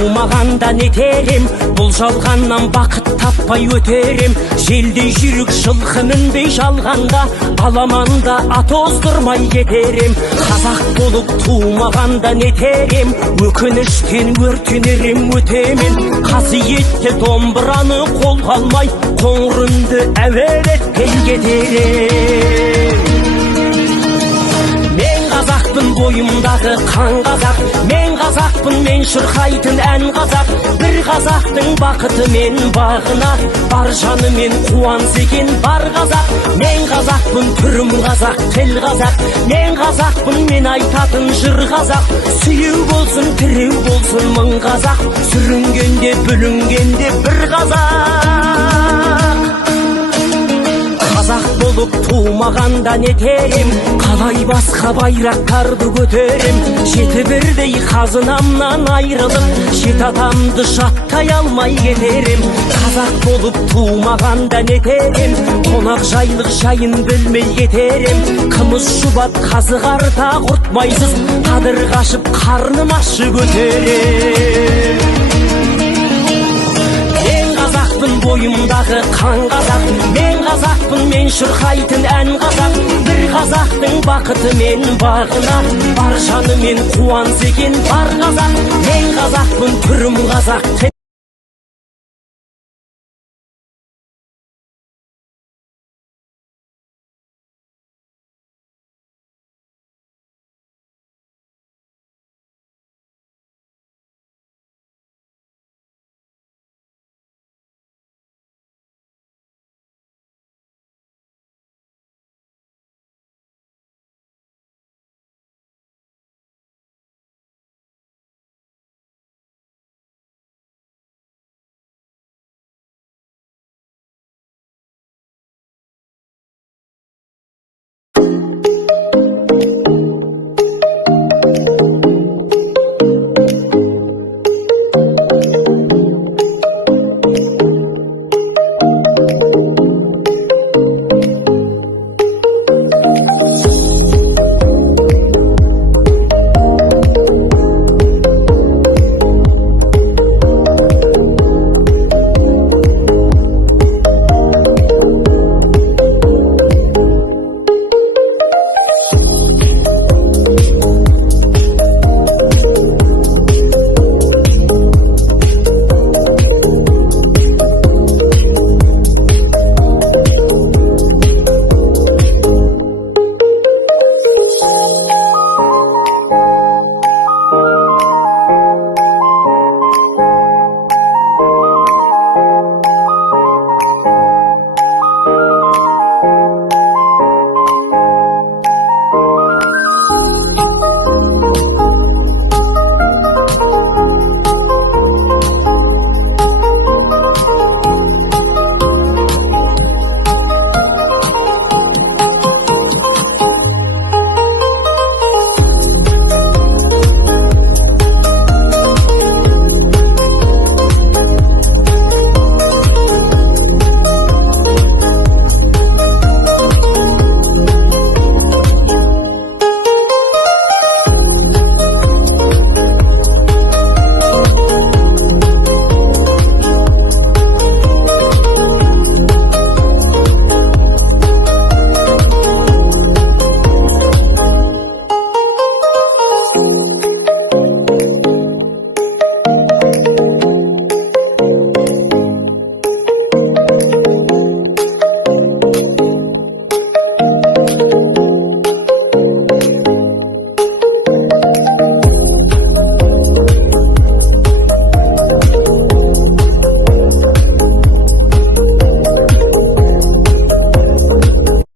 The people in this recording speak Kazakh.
тумағанда нетерем, бұл жалғаннан бақыт таппай өтерем. Желдей жүрік жылқы мінбей жалғанда, аламанда ат оздырмай кетерем. Қазақ болып тумағанда нетерем, өкініштен өртенерем өтемен. Қасиетті домбыраны қолға алмай, қоңыр үнді әуелетпен кетерем. Мен қазақпын, бойымдағы қан қазақ, мен қазақпын, мен шырқайтын ән қазақ. Бір қазақтың бақыты мен бағына, бар жанымен қуанса екен бар қазақ. Мен қазақпын, түрім қазақ, тіл қазақ, мен қазақпын, мен айтатын жыр қазақ. Сүйеу болсын, тіреу болсын мың қазақ, сүрінгенде бүлінгенде бір қазақ. Қазақ болып тумағанда нетерем, қалай басқа байрақтарды көтерем. Жеті бірдей қазынамнан айрылып, жеті атамды жаттай алмай кетерем. Қазақ болып тумағанда нетерем, қонақ жайлық жайын білмей кетерем. Қымыз шұбат қазы қарта құртмайсыз, қадыр қашып қарным ашы көтерем. Бойымдағы қан қазақ, мен қазақпын, мен шырқайтын ән қазақ. Бір қазақтың бақыты мен бағына, бар жанымен қуанса екен бар қазақ. Мен қазақпын, түрім қазақ, тіл